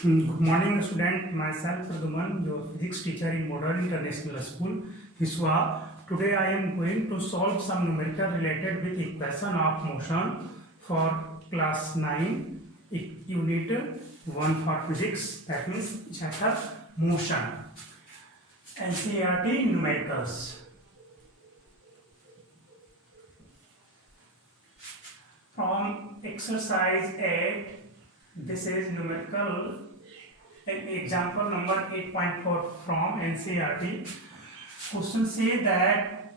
Good morning, student. Myself, Praduman, your physics teacher in Modern International School, Hiswa. Today, I am going to solve some numerical related with equation of motion for class 9, unit 1 for physics. That means chapter motion. NCERT numericals. From exercise 8, this is numerical example number 8.4 from NCERT. Question say that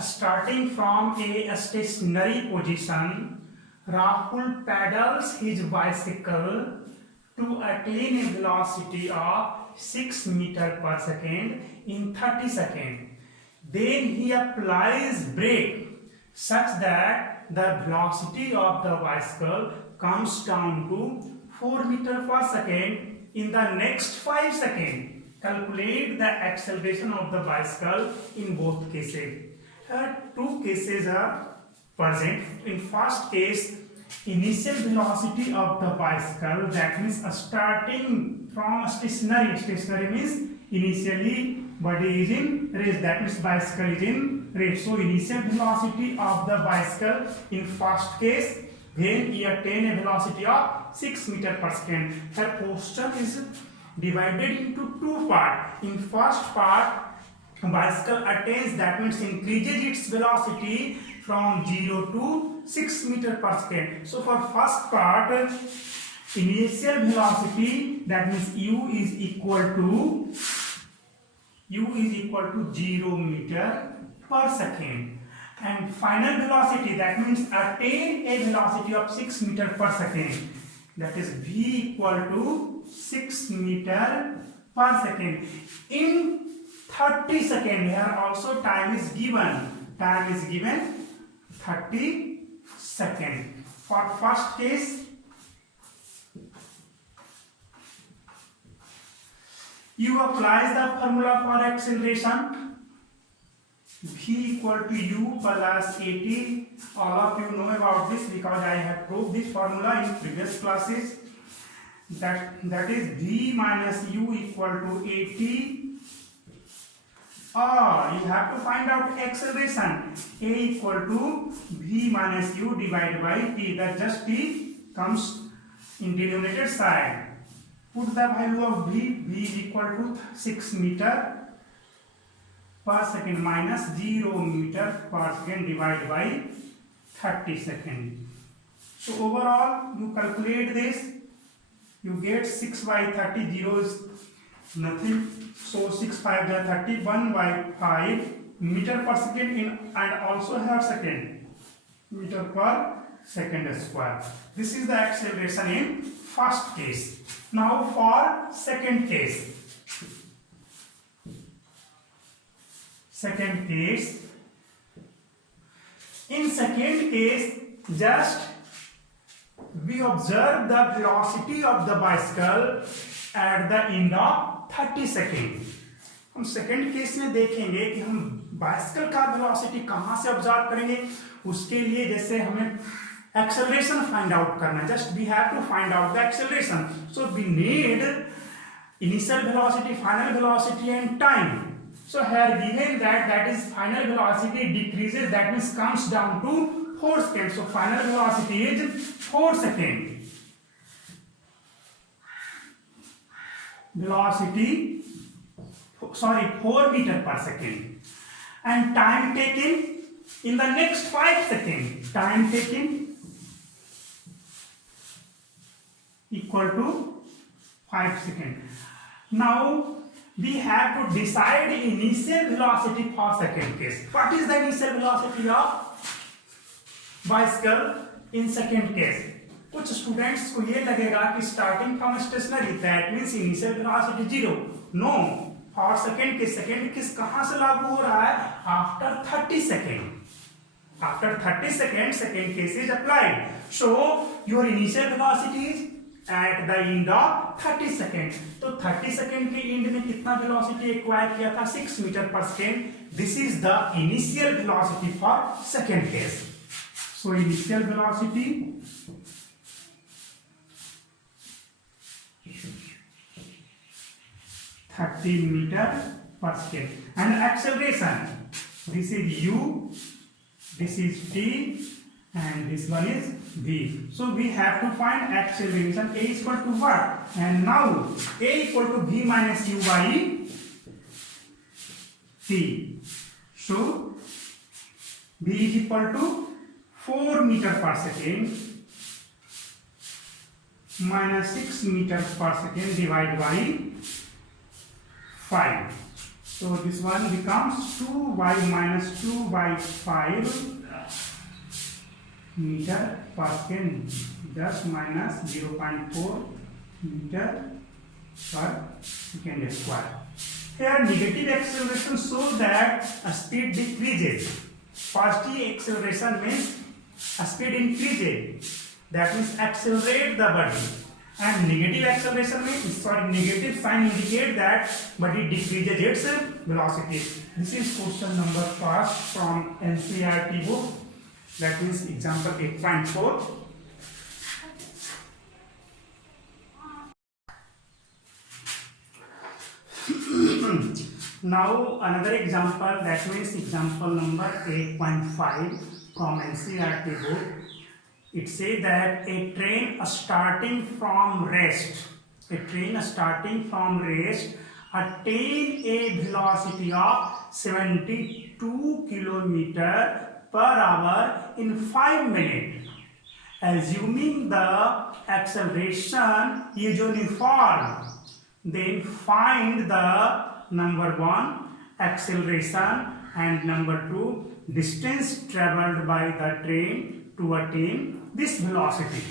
starting from a stationary position, Rahul pedals his bicycle to attain a velocity of 6 meters per second in 30 seconds. Then he applies brake such that the velocity of the bicycle comes down to 4 meters per second in the next 5 seconds. Calculate the acceleration of the bicycle in both cases. Here two cases are present. In first case, initial velocity of the bicycle, that means starting from stationary. Stationary means initially body is in rest, that means bicycle is in rest. So initial velocity of the bicycle in first case, when he attain a velocity of 6 meters per second. Her question is divided into two parts. In first part, bicycle attains, that means increases its velocity from 0 to 6 meters per second. So for first part, initial velocity, that means u is equal to 0 meter per second. And final velocity, that means attain a velocity of 6 meters per second, that is v equal to 6 meters per second in 30 seconds. Here also time is given 30 seconds. For first case, you apply the formula for acceleration, v equal to u plus at. All of you know about this because I have proved this formula in previous classes. That is v minus u equal to at, or you have to find out acceleration. A equal to v minus u divided by t. That just t comes in denominator side. Put the value of v is equal to 6 meters per second minus 0 meters per second divided by 30 seconds. So overall, you calculate this, you get 6 by 30, 0 is nothing. So 6 5 is 30, 1 by 5 meter per second in, and also here second, meter per second square. This is the acceleration in first case. Now for second case. In second case, just we observe the velocity of the bicycle at the end of 30 seconds. हम second case में देखेंगे कि हम bicycle का velocity कहाँ से observe करेंगे. उसके लिए जैसे हमें एक्सेलरेशन फाइंड आउट करना, just we have to find out the acceleration. So we need initial velocity, final velocity and time. So here given that is final velocity decreases, that means comes down to 4 seconds. So final velocity is 4 seconds. Velocity, 4 meters per second. And time taken in the next 5 seconds. Time taken equal to 5 seconds. Now we have to decide initial velocity for second case. What is the initial velocity of bicycle in second case? कुछ students को ये लगेगा कि starting from stationary, that means initial velocity 0. No, for second case कहां से लागू हो रहा है? After 30 second. After 30 seconds, second case is applied. So your initial velocity is at the end of 30 seconds. तो 30 सेकेंड के एंड में कितना वेलोसिटी एक्वायर किया था? 6 metre per second. This is the initial velocity for second case. So initial velocity 30 meter per second. And acceleration, this is u, this is t, and this one is v. So we have to find acceleration. A is equal to what? And now A equal to v minus u by t. So v is equal to 4 meter per second minus 6 meter per second divided by 5. So this one becomes 2y minus 2 by 5 meter per second, just minus 0.4 meter per second square. Here negative acceleration shows that a speed decreases. Positive acceleration means a speed increases. That means accelerate the body. And negative acceleration means, negative sign indicate that body decreases its velocity. This is question number 1 from NCERT book. That means example 8.4. Now another example, that means example number 8.5 from NCERT book. It says that a train starting from rest attain a velocity of 72 kilometer per hour in 5 minutes. Assuming the acceleration is uniform, then find the number 1 acceleration and number 2 distance traveled by the train to attain this velocity.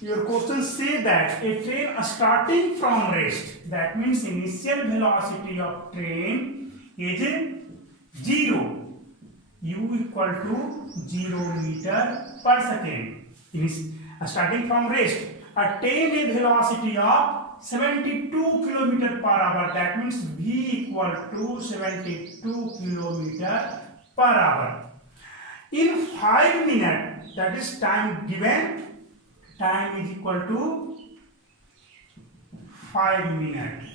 Your question says that a train starting from rest, that means initial velocity of train is 0, u equal to 0 meter per second. Starting from rest, attain a velocity of 72 kilometer per hour. That means v equal to 72 kilometer per hour. In 5 minutes, that is time given, time is equal to 5 minutes.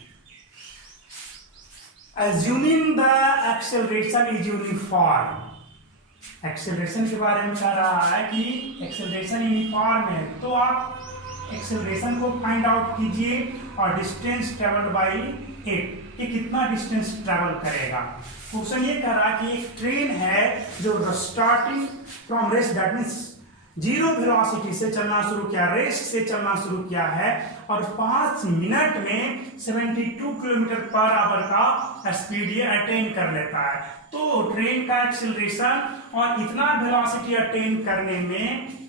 Assuming the acceleration is uniform, acceleration के बारे में कह रहा है कि acceleration uniform है, तो आप acceleration को फाइंड आउट कीजिए और डिस्टेंस ट्रेवल्ड बाय 8, ये कितना डिस्टेंस ट्रेवल करेगा। क्वेश्चन ये कह रहा है कि एक ट्रेन है जो starting from rest, that means 0 velocity से चलना शुरू किया, रेस्ट से चलना शुरू किया है और 5 मिनट में 72 किलोमीटर पर आवर का स्पीड ये अटेन कर लेता है। तो ट्रेन का एक्सेलरेशन और इतना वेलोसिटी अटेन करने में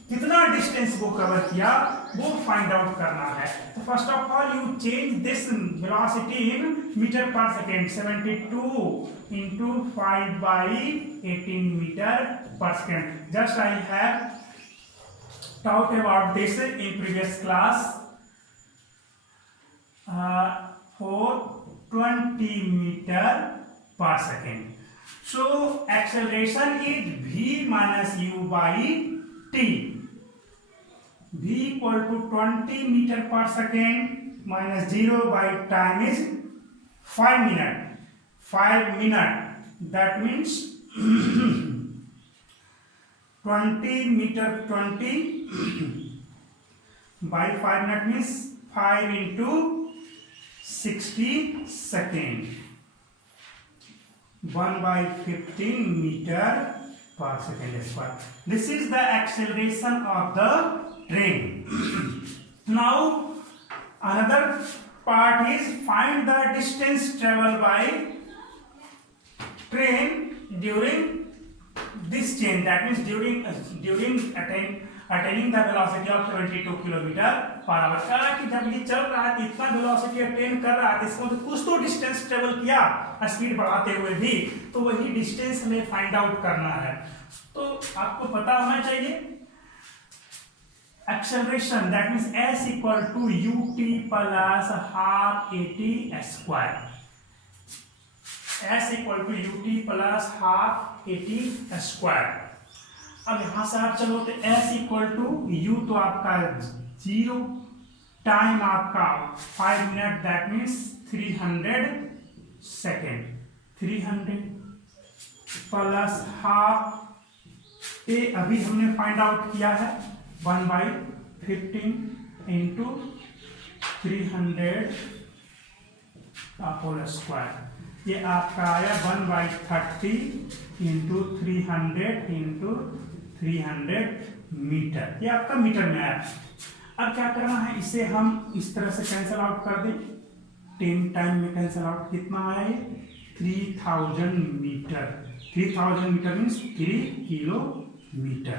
कितना डिस्टेंस वो कवर किया वो फाइंड आउट करना है। तो first of all you change this velocity in metre per second, 72 into 5 by 18 meter per second. Just I have talked about this in previous class for 20 meter per second. So acceleration is v minus u by t. V equal to 20 meter per second minus 0 by time is 5 minutes. 5 minutes, that means 20 meter 20 by 5 minutes means 5 into 60 seconds, 1 by 15 meter per second square. This is the acceleration of the train. Now another part is find the distance traveled by train during this change, that means during attaining the velocity of 72 kilometre per hour. कहा कि जब ये चल रहा है इतना velocity attain कर रहा है, इसमें कुछ तो डिस्टेंस ट्रेवल किया स्पीड बढ़ाते हुए भी, तो वही डिस्टेंस हमें फाइंड आउट करना है। तो आपको पता होना चाहिए acceleration, that means s equal to ut plus half at square. S equal to ut plus half at square. अब यहां से आप चलो तो s equal to u तो आपका 0, टाइम आपका 5 minute, that means 300 second, 300 plus half, ये अभी हमने फाइंड आउट किया है 1/15 इंटू 300 होल स्क्वायर, ये आपका आया 1/30 इंटू 300 इंटू 300 मीटर, ये आपका मीटर में आया। अब क्या करना है, इसे हम इस तरह से कैंसिल आउट कर दें, 10 टाइम में कैंसिल आउट, कितना आया ये 3000 मीटर, 3000 मीटर मीन्स 3 किलोमीटर।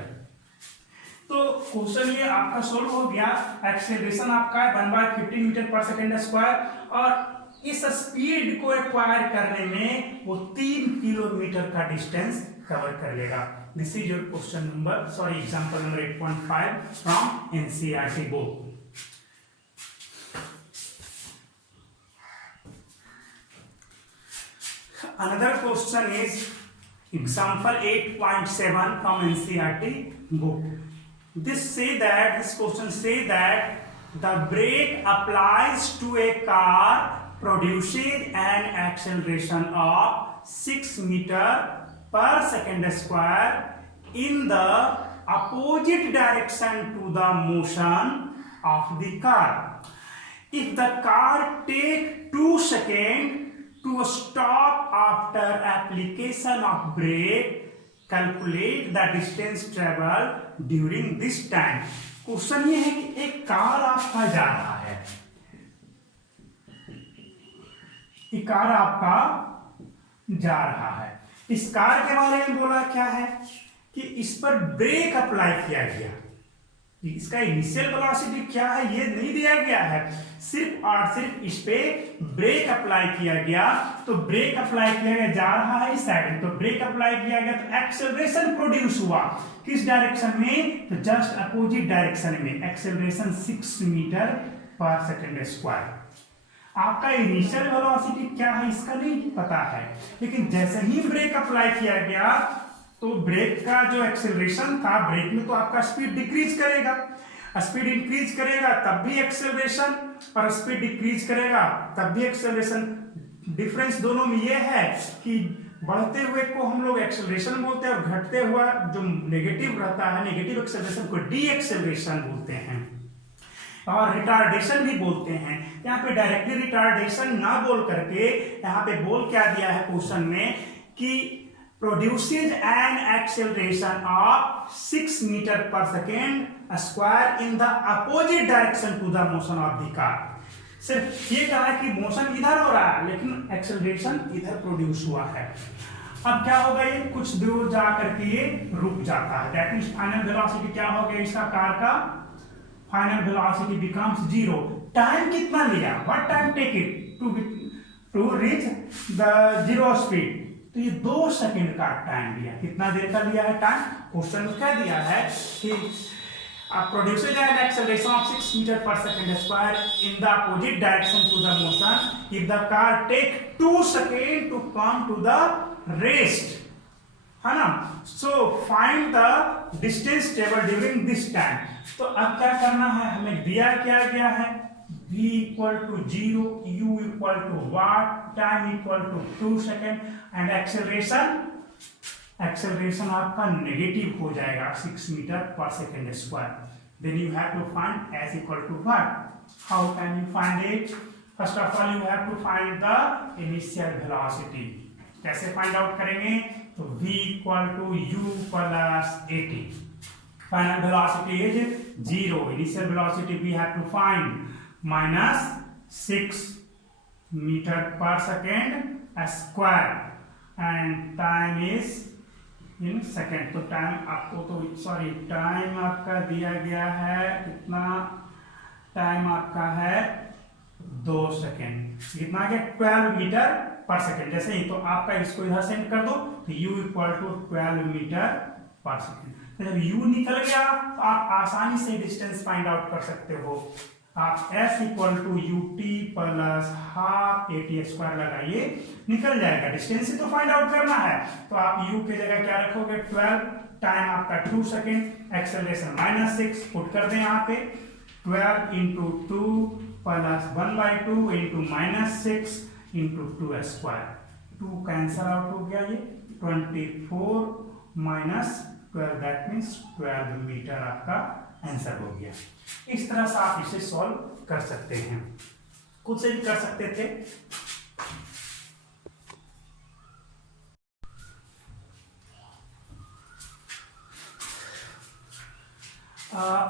तो क्वेश्चन ये आपका सोल्व हो गया। एक्सेलरेशन आपका है 1/15 मीटर पर सेकेंड स्क्वायर, और इस स्पीड को एक्वायर करने में वो 3 किलोमीटर का डिस्टेंस कवर कर लेगा। This is your question number, sorry example number 8.5 from NCERT book. Another question is example 8.7 from NCERT book. This question say that the brake applies to a car produces an acceleration of 6 meter per second square in the opposite direction to the motion of the car. If the car take 2 seconds to stop after application of brake, calculate the distance travel during this time. Question ये है कि एक car आपका जा रहा है, एक car आपका जा रहा है, इस कार के बारे में बोला क्या है कि इस पर ब्रेक अप्लाई किया गया, इसका इनिशियल वेलोसिटी क्या है ये नहीं दिया गया है, सिर्फ और सिर्फ इस पे ब्रेक अप्लाई किया गया। तो ब्रेक अप्लाई किया गया, जा रहा है इस साइड, तो ब्रेक अप्लाई किया गया तो एक्सेलरेशन प्रोड्यूस हुआ किस डायरेक्शन में, तो जस्ट अपोजिट डायरेक्शन में, acceleration 6 metre per second square. आपका इनिशियल वेलोसिटी क्या है इसका नहीं पता है, लेकिन जैसे ही ब्रेक अप्लाई किया गया तो ब्रेक का जो एक्सेलरेशन था, ब्रेक में तो आपका स्पीड डिक्रीज करेगा, स्पीड इंक्रीज करेगा तब भी एक्सेलरेशन, और स्पीड डिक्रीज करेगा तब भी एक्सेलरेशन। डिफरेंस दोनों में ये है कि बढ़ते हुए को हम लोग एक्सेलरेशन बोलते हैं, और घटते हुआ जो नेगेटिव रहता है, नेगेटिव एक्सेलरेशन को डी एक्सेलरेशन बोलते हैं, और रिटार्डेशन भी बोलते हैं। यहाँ पे डायरेक्टली रिटार्डेशन ना बोल करके यहाँ पे बोल क्या दिया है क्वेश्चन में कि produces an acceleration of 6 meter per second square in the opposite direction to the motion of the car. सिर्फ ये कहा है कि मोशन इधर हो रहा है लेकिन एक्सेलरेशन इधर प्रोड्यूस हुआ है। अब क्या होगा, ये कुछ दूर जा करके ये रुक जाता है, दैट मींस फाइनल वेलोसिटी क्या हो गया इसका, कार का फाइनल वेलोसिटी बिकम्स 0। टाइम कितना लिया, what time take it to reach the 0 speed, तो ये 2 सेकंड का टाइम लिया। कितना देर का लिया है टाइम, क्वेश्चन में क्या दिया है कि produces an acceleration of 6 meter per second square in the opposite direction to the motion if the car take 2 seconds to come to the rest, है ना। So find the distance traveled during this time। तो अब क्या करना है, हमें दिया क्या गया है, v equal to 0, u equal to what, time equal to 2 seconds, and acceleration आपका नेगेटिव हो जाएगा 6 metre per second square. Then you have to find s equal to what? How can you find it? First of all you have to find the initial velocity। कैसे find out करेंगे, तो v equal to u plus 80, final velocity is 0, initial velocity we have to find minus 6 meter per second square and time is in second. तो time आपको time आपका दिया गया है कितना, टाइम आपका है 2 सेकेंड, कितना गया 12 मीटर पर सेकेंड। जैसे ही तो आपका इसको इधर सेंड कर दो तो u equal to 12 metre per second. तो जब u निकल गया तो आप आसानी से डिस्टेंस फाइंड आउट कर सकते हो। आप s equal to ut plus half 80 square लगाइए, निकल जाएगा। डिस्टेंस ही तो फाइंड आउट करना है, तो आप u की जगह क्या रखोगे 12, टाइम आपका 2 सेकेंड, एक्सेलरेशन -6 पुट कर दें यहाँ पे, 12 into 2 plus 1/2 into -6 into 2 square. 2 cancel out हो गया, ये 24 minus 12 दैट मीन्स 12 मीटर आपका आंसर हो गया। इस तरह से आप इसे सॉल्व कर सकते हैं, खुद से भी कर सकते थे।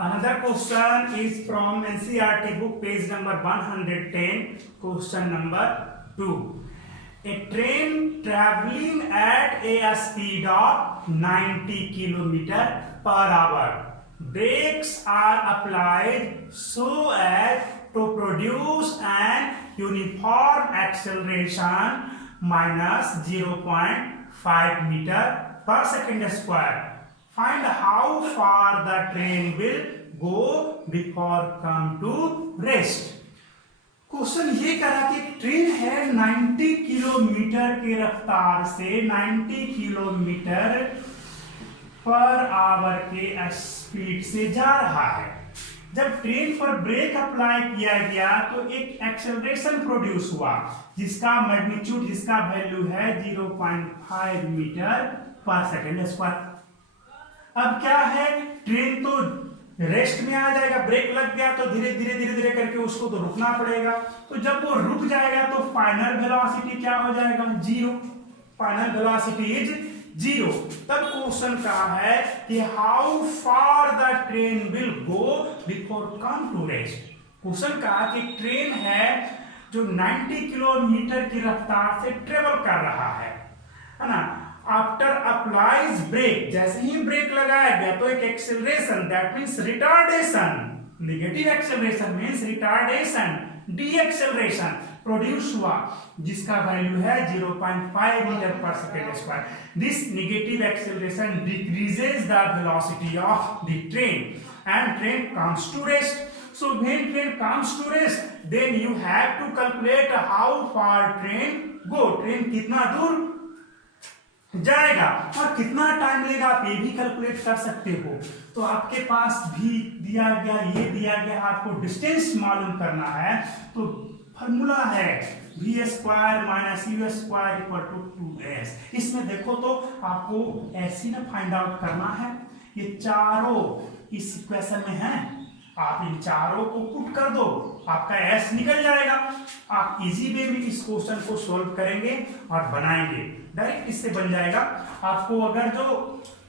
Another question is from NCERT book, page number 110, question number 2. A train traveling at a speed of 90 km per hour. Brakes are applied so as to produce an uniform acceleration minus 0.5 meter per second square. Find how far the train will go before come to rest. Question ये करा कि train है 90 kilometre की रफ्तार से 90 kilometre per hour के speed से जा रहा है। जब ट्रेन पर ब्रेक अप्लाई किया गया तो एक एक्सेलरेशन प्रोड्यूस हुआ जिसका मैग्नीट्यूड, जिसका वैल्यू है 0.5 मीटर पर सेकेंड स्क्वायर। अब क्या है, ट्रेन तो रेस्ट में आ जाएगा, ब्रेक लग गया तो धीरे धीरे करके उसको तो रुकना पड़ेगा। तो जब वो रुक जाएगा तो फाइनल वेलोसिटी क्या हो जाएगा, 0। Final velocity is 0। तब क्वेश्चन कहा है कि how far the train will go before come to rest. Question कहा कि ट्रेन है जो 90 किलोमीटर की रफ्तार से ट्रेवल कर रहा है ना। आफ्टर अप्लाइज ब्रेक, जैसे ही ब्रेक लगाया गया तो एक acceleration that means retardation, negative acceleration means retardation, deceleration produce हुआ जिसका वैल्यू है 0.5 metre per second square. This negative acceleration decreases the velocity of the train and train comes to rest. So when train comes to rest, then you have to calculate how far train go. Train कितना दूर जाएगा और कितना time लेगा आप ये भी calculate कर सकते हो। तो आपके पास भी दिया गया, ये दिया गया, आपको डिस्टेंस मालूम करना है तो फॉर्मूला है v square minus u square equal to 2s। इसमें देखो तो आपको ऐसी ना फाइंड आउट करना है, ये चारों इस इक्वेशन में है, आप इन चारों को पुट कर दो, आपका s निकल जाएगा। आप इजी वे में इस क्वेश्चन को सॉल्व करेंगे और बनाएंगे, डायरेक्ट इससे बन जाएगा। आपको अगर जो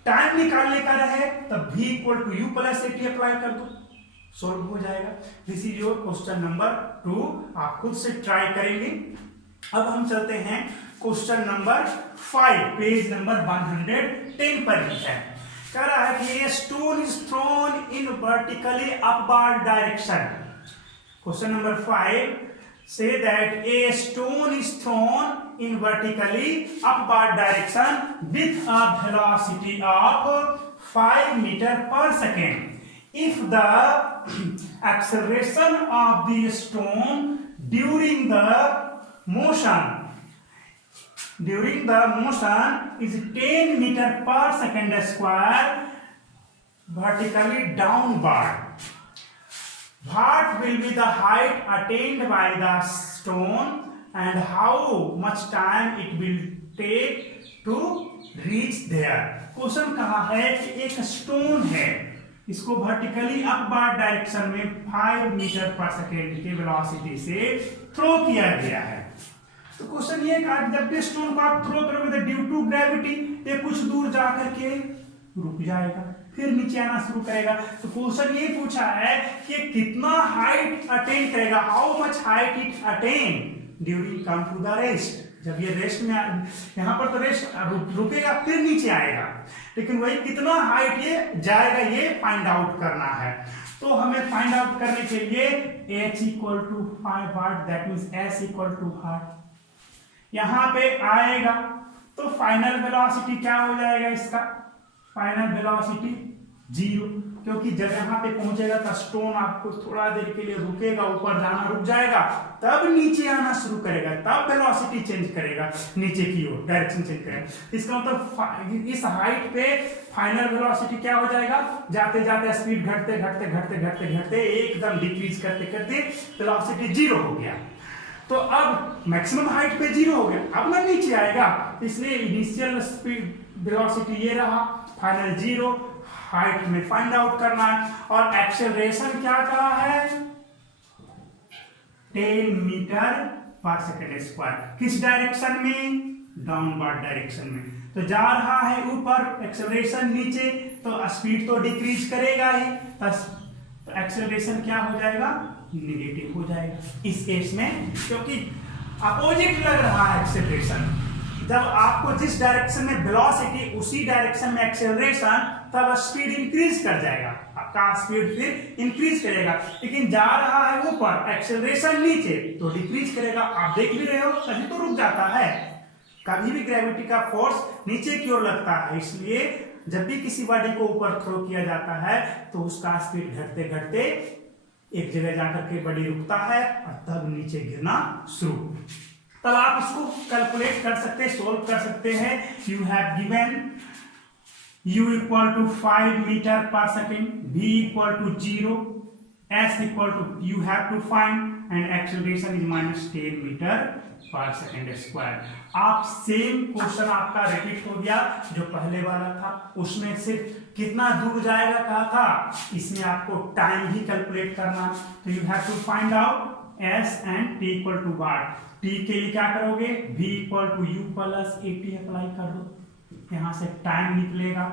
टाइम निकालने का रहे तब v equal to u plus a t apply कर दो, सॉल्व हो जाएगा। This is your question number 2, आप खुद से ट्राई करेंगे। अब हम चलते हैं क्वेश्चन नंबर 5, पेज नंबर 110 पर ही है। कह रहा है कि stone is thrown in vertically upward direction. Question number 5 say that a stone is thrown in vertically upward direction with a velocity of 5 meter per second. If the acceleration of the stone during the motion is 10 meter per second square vertically downward, what will be the height attained by the stone and how much time it will take to reach there? Question कहा है कि एक stone है, इसको vertically upward direction में 5 metre per second की velocity से throw किया गया है। तो क्वेश्चन ये कहा जब भी स्टोन को आप थ्रो करोगे तो ड्यू टू ग्रेविटी ये कुछ दूर जाकर के रुक जाएगा, फिर नीचे आना शुरू करेगा। तो क्वेश्चन ये पूछा है कि कितना हाइट अटेन करेगा, how much height it attain during come to the rest. जब ये रेस्ट में यहाँ पर तो रेस्ट रुकेगा फिर नीचे आएगा, लेकिन वही कितना हाइट ये जाएगा ये फाइंड आउट करना है। तो हमें फाइंड आउट करने के लिए h equal to 5 what that means s equal to heart यहाँ पे आएगा तो फाइनल वेलोसिटी क्या हो जाएगा, इसका फाइनल वेलोसिटी 0, क्योंकि जब यहाँ पे पहुंचेगा तो स्टोन आपको थोड़ा देर के लिए रुकेगा, ऊपर जाना रुक जाएगा, तब नीचे आना शुरू करेगा, तब वेलोसिटी चेंज करेगा नीचे की ओर, डायरेक्शन चेंज करेगा। इसका मतलब इस हाइट पे फाइनल वेलोसिटी क्या हो जाएगा, जाते जाते स्पीड घटते घटते घटते घटते घटते एकदम डिक्रीज करते करते वेलोसिटी 0 हो गया। तो अब मैक्सिमम हाइट पे 0 हो गया, अब ना नीचे आएगा, इसलिए इनिशियल स्पीड वेलोसिटी ये रहा, फाइनल 0, हाइट में फाइंड आउट करना है। और एक्सेलरेशन क्या कहा है, 10 मीटर पर सेकेंड स्क्वायर, किस डायरेक्शन में, डाउनवर्ड डायरेक्शन में। तो जा रहा है ऊपर, एक्सेलरेशन नीचे, तो स्पीड तो डिक्रीज करेगा ही, तो एक्सेलरेशन क्या हो जाएगा, नेगेटिव हो जाएगा इस केस में, क्योंकि अपोजिट लग रहा है एक्सेलरेशन। जब आपको जिस डायरेक्शन में वेलोसिटी उसी डायरेक्शन में एक्सेलरेशन, तब स्पीड इंक्रीज कर जाएगा, आपका स्पीड फिर इंक्रीज करेगा। लेकिन जा रहा है ऊपर, एक्सेलरेशन नीचे, तो डिक्रीज करेगा। आप देख भी रहे हो कभी तो रुक जाता है, कभी भी ग्रेविटी का फोर्स नीचे की ओर लगता है, इसलिए जब भी किसी बॉडी को ऊपर थ्रो किया जाता है तो उसका स्पीड घटते घटते एक जगह जाकर के बॉडी रुकता है और तब नीचे गिरना शुरू। तब आप इसको कैलकुलेट कर सकते हैं, सोल्व कर सकते हैं। You have given u equal to 5 metre per second, v equal to 0, s equal to you have to find and acceleration is -10 metre per second square. आप सेम क्वेश्चन आपका रिपीट हो गया जो पहले वाला था, उसमें सिर्फ कितना दूर जाएगा कहा था, इसमें आपको टाइम भी कैलकुलेट करना। तो you have to find out s and t equal to what. t के लिए क्या करोगे, v equal to u plus at apply कर दो, यहां से टाइम निकलेगा।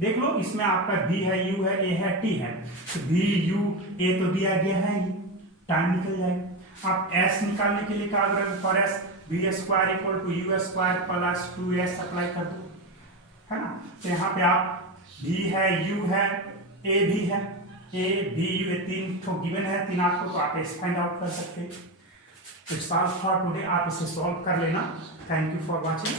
देख लो इसमें आपका v है, u है, a है, t है, तो v u a तो दिया गया है, टाइम निकल जाएगा। आप s निकालने के लिए क्या करोगे, for s v square equal to u square plus 2s apply कर दो, है ना। तो यहाँ पे आप v है, u है, a भी है, a v u ये 3 तो गिवन है, 3 आपको, तो आप इसे फाइंड आउट कर सकते हैं। तो सॉल्व फॉर टुडे आप इसे सॉल्व कर लेना। Thank you for watching.